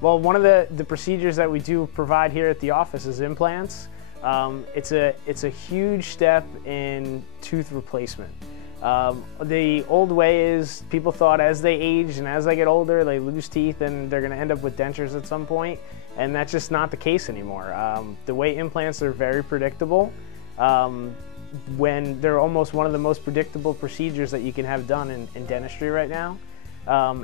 Well, one of the procedures that we do provide here at the office is implants. It's a huge step in tooth replacement. The old way is people thought as they age and as they get older, they lose teeth and they're going to end up with dentures at some point, and that's just not the case anymore. The way implants are very predictable, when they're almost one of the most predictable procedures that you can have done in dentistry right now.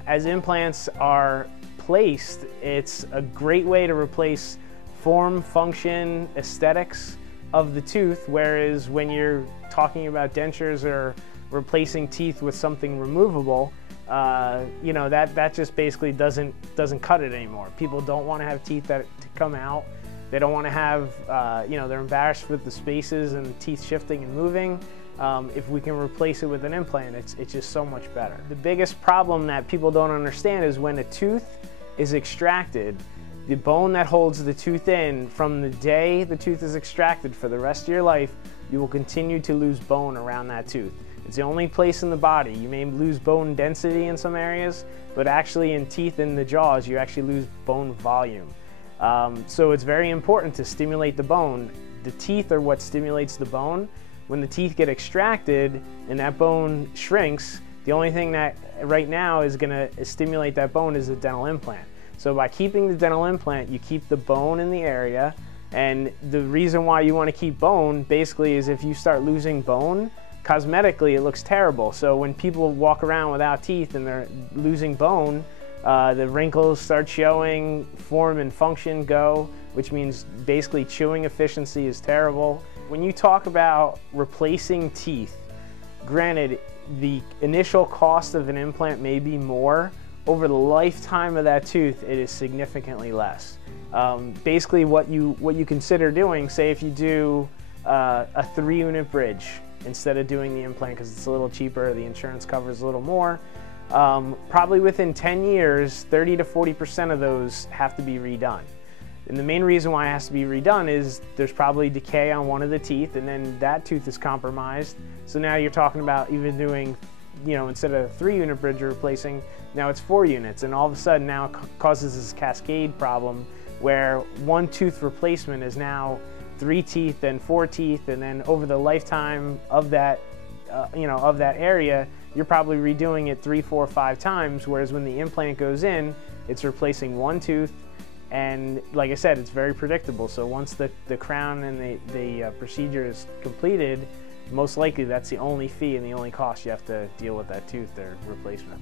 As implants are placed, it's a great way to replace form, function, aesthetics of the tooth, whereas when you're talking about dentures or replacing teeth with something removable, you know, that just basically doesn't cut it anymore. People don't want to have teeth that come out. They don't want to have, you know, they're embarrassed with the spaces and the teeth shifting and moving. If we can replace it with an implant, it's just so much better. The biggest problem that people don't understand is when a tooth is extracted, the bone that holds the tooth in, from the day the tooth is extracted for the rest of your life, you will continue to lose bone around that tooth. It's the only place in the body. You may lose bone density in some areas, but actually in teeth in the jaws, you actually lose bone volume. So it's very important to stimulate the bone. The teeth are what stimulates the bone. When the teeth get extracted and that bone shrinks, the only thing that right now is going to stimulate that bone is the dental implant. So by keeping the dental implant, you keep the bone in the area, and the reason why you want to keep bone basically is if you start losing bone, cosmetically it looks terrible. So when people walk around without teeth and they're losing bone, the wrinkles start showing, form and function go, which means basically chewing efficiency is terrible. When you talk about replacing teeth, granted, the initial cost of an implant may be more. Over the lifetime of that tooth, it is significantly less. Basically what you consider doing, say if you do a 3-unit bridge instead of doing the implant because it's a little cheaper, the insurance covers a little more, probably within 10 years, 30 to 40% of those have to be redone. And the main reason why it has to be redone is there's probably decay on one of the teeth, and then that tooth is compromised. So now you're talking about even doing, you know, instead of a 3-unit bridge you're replacing, now it's 4 units, and all of a sudden now it causes this cascade problem where one tooth replacement is now 3 teeth and 4 teeth, and then over the lifetime of that, you know, of that area, you're probably redoing it 3, 4, 5 times, whereas when the implant goes in, it's replacing 1 tooth. And like I said, it's very predictable. So once the crown and the procedure is completed, most likely that's the only fee and the only cost you have to deal with that tooth or replacement.